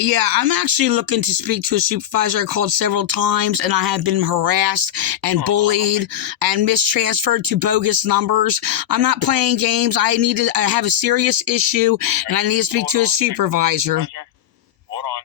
Yeah, I'm actually looking to speak to a supervisor. I called several times and I have been harassed and bullied and mistransferred to bogus numbers. I'm not playing games. I have a serious issue and I need to speak to a supervisor. Hold on.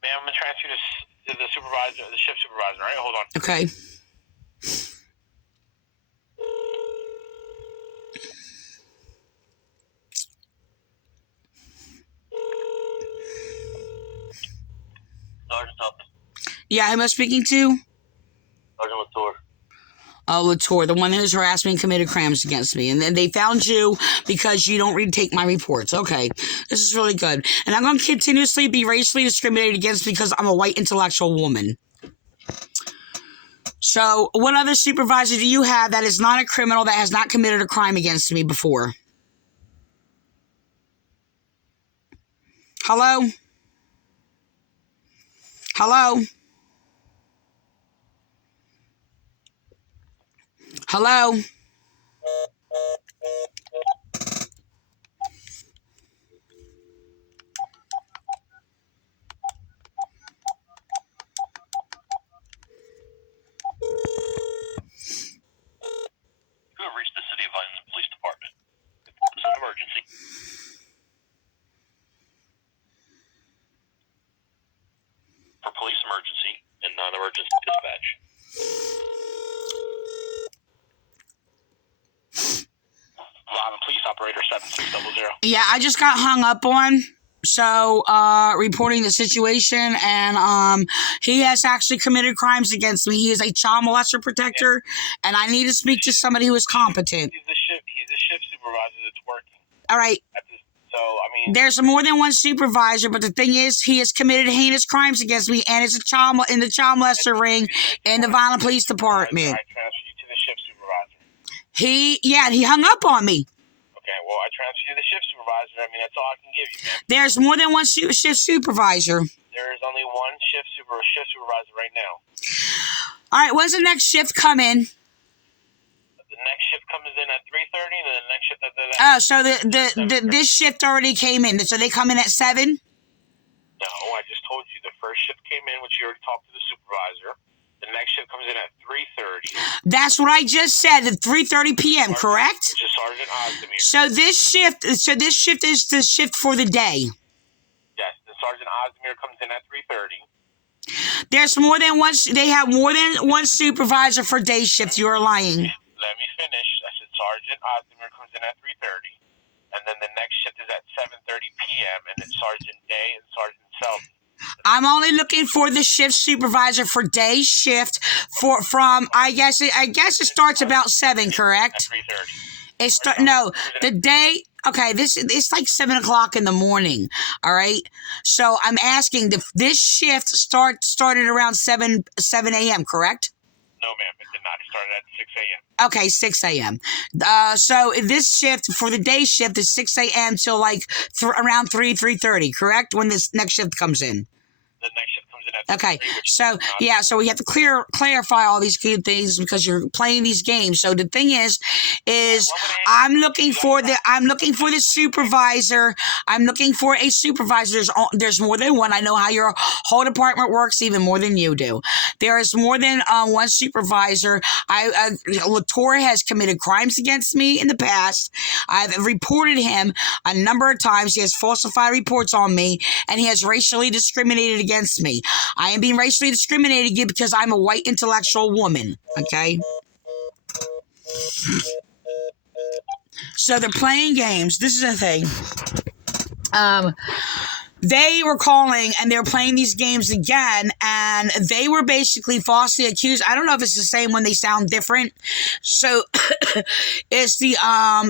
Ma'am, I'm going to transfer you to the supervisor, the shift supervisor, all right? Hold on. Okay. Sergeant up. Yeah, who am I speaking to? Sergeant Latour. Latour, the one who's harassed me and committed crimes against me. And then they found you because you don't retake my reports. Okay, this is really good. And I'm going to continuously be racially discriminated against because I'm a white intellectual woman. So, what other supervisor do you have that is not a criminal, that has not committed a crime against me before? Hello? Hello? Hello? You have reached the City of Vineland Police Department. It's an emergency. For police emergency and non-emergency dispatch. Vineland Police Operator 7600. Yeah, I just got hung up on. So, reporting the situation, and he has actually committed crimes against me. He is a child molester protector, and I need to speak to somebody who is competent. He's the shift supervisor that's working. All right. So, I mean, There's more than one supervisor, but the thing is, he has committed heinous crimes against me, and is a child in the child molester ring in the Vineland Police Department. I transfer you to the shift supervisor. He hung up on me. Okay, well, I transfer you to the shift supervisor. I mean, that's all I can give you, man. There's more than one shift supervisor. There is only one shift supervisor right now. All right, when's the next shift come in? The next shift comes in at 3:30, and then the next shift at Oh, so this shift already came in. So they come in at 7? No, I just told you the first shift came in, which you already talked to the supervisor. The next shift comes in at 3:30. That's what I just said, at 3:30 p.m., correct? Which is Sergeant Ozdemir. So this shift is the shift for the day. Yes, the Sergeant Ozdemir comes in at 3:30. There's more than one. They have more than one supervisor for day shift. You're lying. Let me finish. I said Sergeant Ozdemir comes in at 3:30, and then the next shift is at 7:30 p.m. and it's Sergeant Day and Sergeant Selby. I'm only looking for the shift supervisor for day shift from I guess it starts about 7, correct? At 3:30. No, the day. Okay, it's like 7 o'clock in the morning. All right, so I'm asking, this shift started around 7 a.m. correct? No, ma'am, it did not. It started at 6 a.m. Okay, 6 a.m. So this shift for the day shift is 6 a.m. till like around 3:30, correct? When this next shift comes in. The next shift comes in at Okay, 3:30, so yeah, so we have to clarify all these good things because you're playing these games. So the thing is I'm looking for the supervisor. I'm looking for a supervisor. There's more than one. I know how your whole department works, even more than you do. There is more than one supervisor. Latour has committed crimes against me in the past. I've reported him a number of times. He has falsified reports on me, and he has racially discriminated against me. I am being racially discriminated against because I'm a white intellectual woman, okay? So they're playing games. This is the thing. they were calling and they were playing these games again, and they were basically falsely accused. I don't know if it's the same one, they sound different. So it's the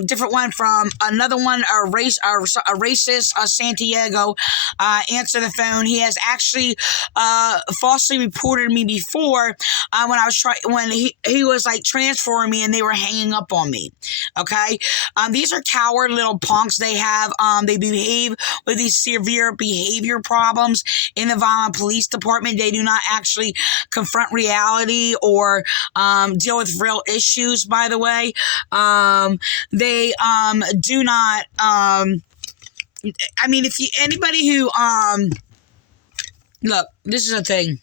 different one from another one, a racist Santiago answered the phone. He has actually falsely reported me before when I was when he was like transferring me and they were hanging up on me. Okay, these are coward little punks. They behave with these severe behavior problems in the Vineland Police Department. They do not actually confront reality or deal with real issues, by the way. They do not if anybody who look, this is a thing,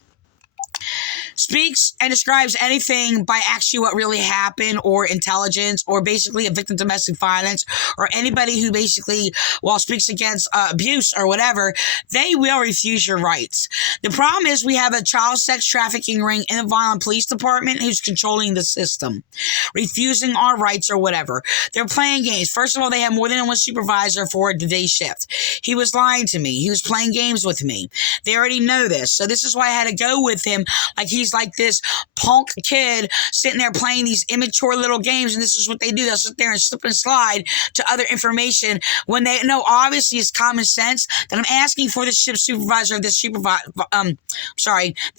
speaks and describes anything by actually what really happened or intelligence or basically a victim of domestic violence or anybody who basically, speaks against abuse or whatever, they will refuse your rights. The problem is we have a child sex trafficking ring in the Vineland Police Department who's controlling the system, refusing our rights or whatever. They're playing games. First of all, they have more than one supervisor for the day shift. He was lying to me. He was playing games with me. They already know this. So this is why I had to go with him like he's like this punk kid sitting there playing these immature little games, and this is what they do. They'll sit there and slip and slide to other information when they know obviously it's common sense that I'm asking for the shift supervisor of this the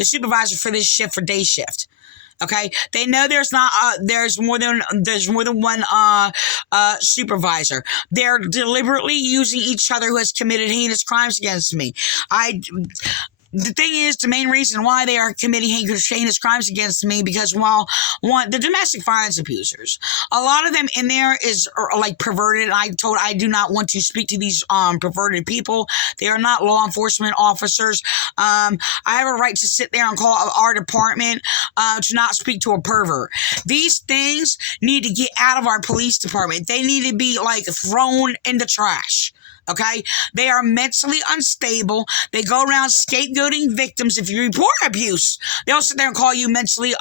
supervisor for this shift for day shift. Okay, they know there's more than one supervisor. They're deliberately using each other who has committed heinous crimes against me. The thing is, the main reason why they are committing heinous crimes against me, because the domestic violence abusers, a lot of them in there are like perverted. I do not want to speak to these perverted people. They are not law enforcement officers. I have a right to sit there and call our department to not speak to a pervert. These things need to get out of our police department. They need to be like thrown in the trash. Okay, they are mentally unstable. They go around scapegoating victims. If you report abuse, they'll sit there and call you mentally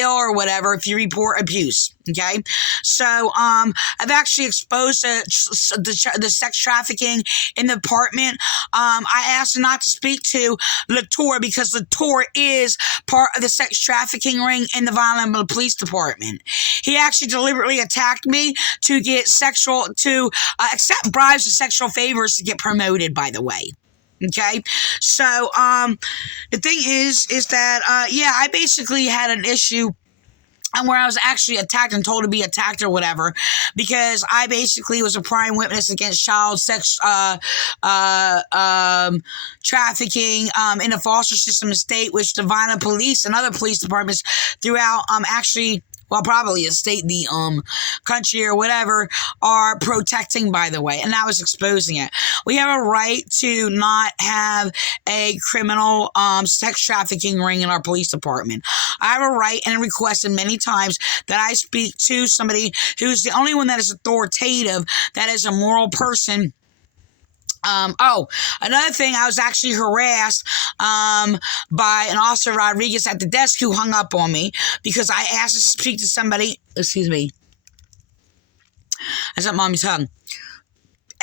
ill or whatever if you report abuse. Okay, so I've actually exposed the sex trafficking in the department. I asked not to speak to Latour because Latour is part of the sex trafficking ring in the Vineland Police Department. He actually deliberately attacked me to get accept bribes and sexual favors to get promoted, by the way. Okay, so the thing is that I basically had an issue and where I was actually attacked and told to be attacked or whatever, because I basically was a prime witness against child sex trafficking in a foster system state, which the Vineland Police and other police departments throughout probably a state, the country or whatever, are protecting, by the way, and I was exposing it. We have a right to not have a criminal sex trafficking ring in our police department. I have a right and requested many times that I speak to somebody who's the only one that is authoritative, that is a moral person. Another thing, I was actually harassed by an Officer Rodriguez at the desk who hung up on me because I asked to speak to somebody. Excuse me. That's not Mommy's hug.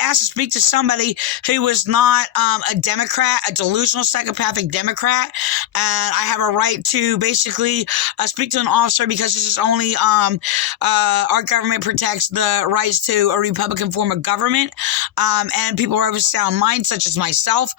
Asked to speak to somebody who was not a Democrat, a delusional psychopathic Democrat, and I have a right to basically speak to an officer because this is only our government protects the rights to a Republican form of government, and people who have a sound mind, such as myself.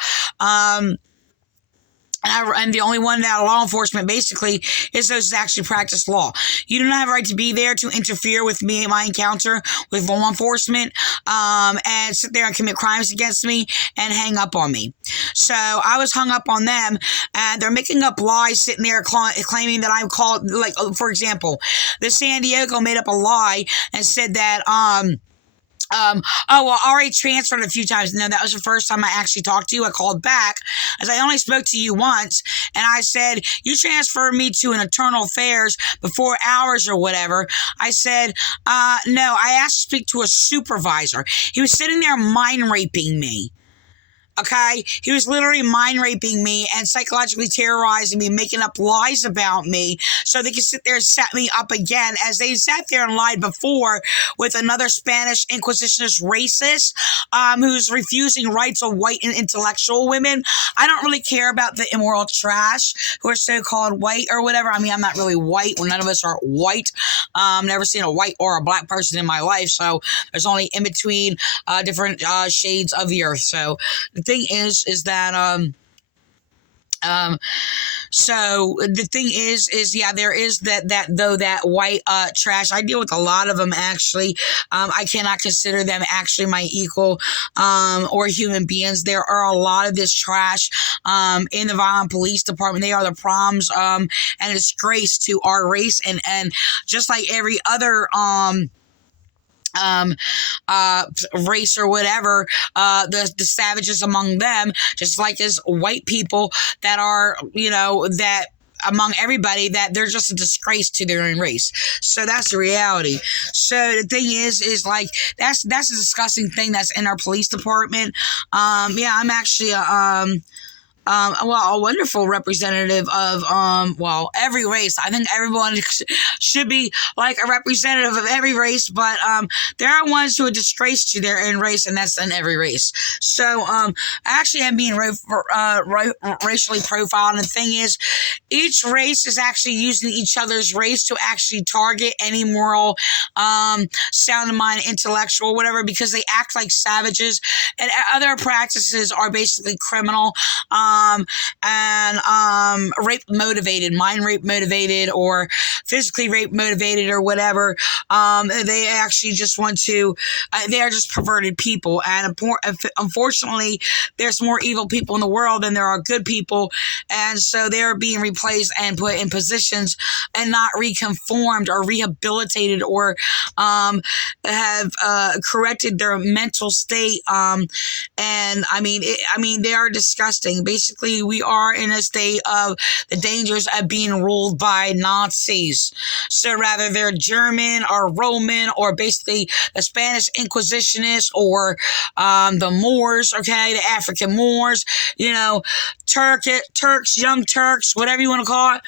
And the only one that law enforcement basically is those that actually practice law. You do not have a right to be there to interfere with me in my encounter with law enforcement and sit there and commit crimes against me and hang up on me. So I was hung up on them, and they're making up lies, sitting there claiming that I'm called, like, for example, the San Diego made up a lie and said that I already transferred a few times. No, that was the first time I actually talked to you. I called back as I only spoke to you once, and I said, you transferred me to an internal affairs before hours or whatever. I said, no, I asked to speak to a supervisor. He was sitting there mind raping me. Okay, he was literally mind raping me and psychologically terrorizing me, making up lies about me so they could sit there and set me up again, as they sat there and lied before with another Spanish Inquisitionist racist who's refusing rights of white and intellectual women. I don't really care about the immoral trash who are so-called white or whatever. I mean, I'm not really white. Well, none of us are white. Never seen a white or a black person in my life, so there's only in between different shades of the earth. So the thing is that so the thing is yeah, there is that white trash. I deal with a lot of them actually. I cannot consider them actually my equal or human beings. There are a lot of this trash in the Vineland Police Department. They are the proms and a disgrace to our race, and just like every other race or whatever, the savages among them, just like as white people that are, that among everybody, that they're just a disgrace to their own race. So that's the reality. So the thing is like that's a disgusting thing that's in our police department. Yeah, I'm actually a wonderful representative of every race. I think everyone should be like a representative of every race, but there are ones who are disgraced to their own race, and that's in every race. So I actually am being racially profiled, and the thing is, each race is actually using each other's race to actually target any moral, sound mind, intellectual, whatever, because they act like savages, and other practices are basically criminal. Rape motivated, mind rape motivated, or physically rape motivated, or whatever. They actually just want to, they are just perverted people. And unfortunately, there's more evil people in the world than there are good people. And so they're being replaced and put in positions and not reconformed or rehabilitated or have corrected their mental state. And I mean, they are disgusting. Basically, we are in a state of the dangers of being ruled by Nazis. So rather they're German or Roman or basically the Spanish Inquisitionists or the Moors, okay, the African Moors, Turks, young Turks, whatever you want to call it.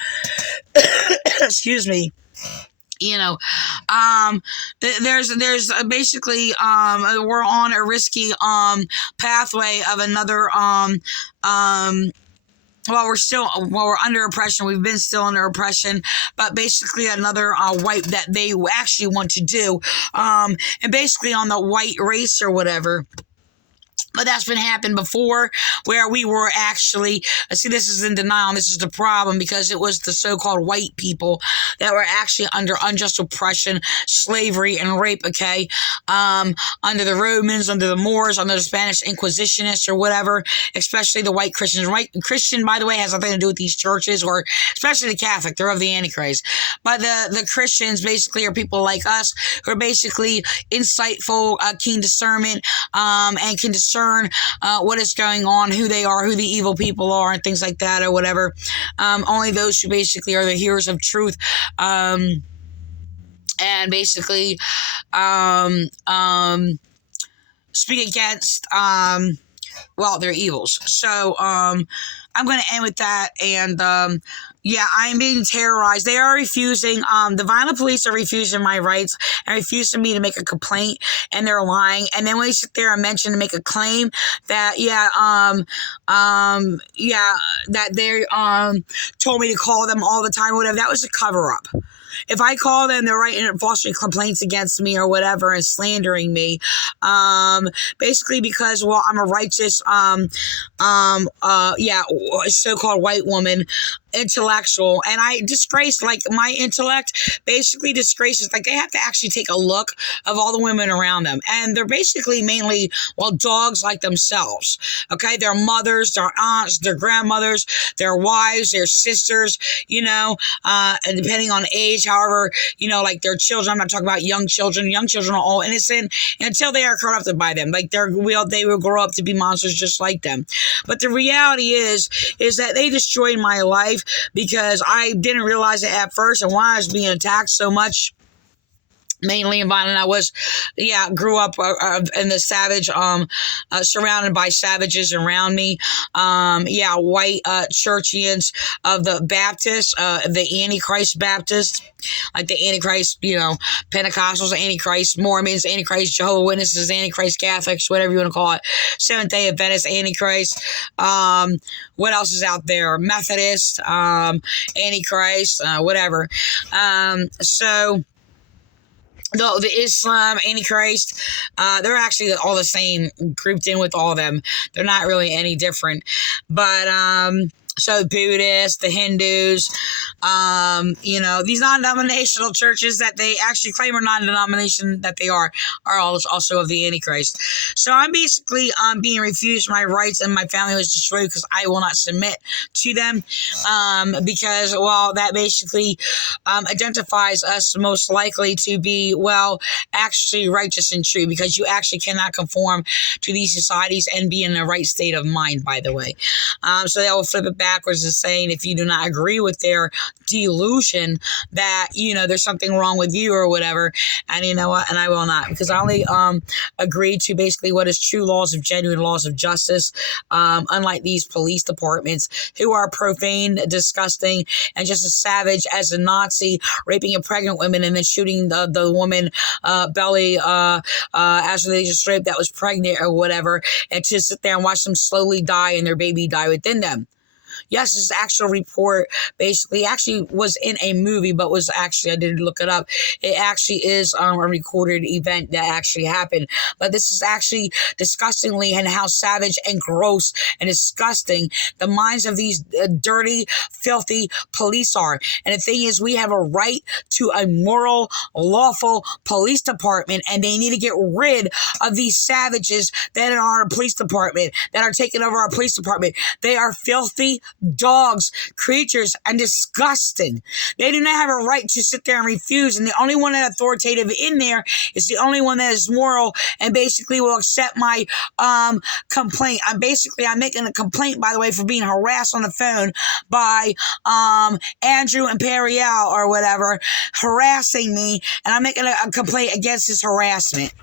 Excuse me. There's basically we're on a risky pathway of another we're under oppression. We've been still under oppression, but basically another wipe that they actually want to do, and basically on the white race or whatever. But that's been happened before, where we were actually, see, this is in denial, and this is the problem, because it was the so-called white people that were actually under unjust oppression, slavery, and rape, okay? Under the Romans, under the Moors, under the Spanish Inquisitionists, or whatever, especially the white Christians. White Christian, by the way, has nothing to do with these churches, or especially the Catholic. They're of the Antichrist. But the Christians basically are people like us who are basically insightful, keen discernment, and can discern what is going on, who they are, who the evil people are, and things like that, or whatever. Only those who basically are the hearers of truth, and basically speak against their evils. So I'm going to end with that, and yeah, I'm being terrorized. They are refusing, the Vineland Police are refusing my rights and refusing me to make a complaint, and they're lying. And then when they sit there and mention to make a claim that, that they told me to call them all the time, whatever, that was a cover-up. If I call them, they're writing false complaints against me or whatever and slandering me. Basically because, I'm a righteous, so-called white woman, intellectual, and I disgrace, like, my intellect basically disgraces, like, they have to actually take a look of all the women around them, and they're basically mainly, dogs like themselves, okay? Their mothers, their aunts, their grandmothers, their wives, their sisters, and depending on age, however, like their children. I'm not talking about young children. Young children are all innocent until they are corrupted by them. Like they will grow up to be monsters just like them. But the reality is that they destroyed my life because I didn't realize it at first, and why I was being attacked so much mainly in Vineland. I was, grew up in the savage, surrounded by savages around me. White churchians of the Baptists, the Antichrist Baptists, like the Antichrist, Pentecostals, Antichrist Mormons, Antichrist Jehovah's Witnesses, Antichrist Catholics, whatever you want to call it, Seventh Day Adventist, Antichrist. What else is out there? Methodist, Antichrist, whatever. So the Islam, Antichrist, they're actually all the same, grouped in with all of them. They're not really any different. But so Buddhists, the Hindus, these non-denominational churches that they actually claim are non-denomination that they are all also of the Antichrist. So I'm basically being refused my rights, and my family was destroyed because I will not submit to them, because, well, that basically identifies us most likely to be, well, actually righteous and true, because you actually cannot conform to these societies and be in the right state of mind, by the way. So they will flip it backwards and saying, if you do not agree with their delusion, that, there's something wrong with you or whatever. And you know what? And I will not, because I only agree to basically what is true laws of genuine laws of justice, unlike these police departments who are profane, disgusting, and just as savage as a Nazi raping a pregnant woman and then shooting the woman belly after they just raped that was pregnant or whatever, and to sit there and watch them slowly die and their baby die within them. Yes, this actual report actually was in a movie, but was actually, I did look it up. It actually is a recorded event that actually happened. But this is actually disgustingly and how savage and gross and disgusting the minds of these dirty, filthy police are. And the thing is, we have a right to a moral, lawful police department, and they need to get rid of these savages that are in our police department, that are taking over our police department. They are filthy dogs, creatures, and disgusting. They do not have a right to sit there and refuse, and the only one that authoritative in there is the only one that is moral and basically will accept my complaint. I'm making a complaint, by the way, for being harassed on the phone by Andrew Imperial or whatever, harassing me, and I'm making a complaint against his harassment.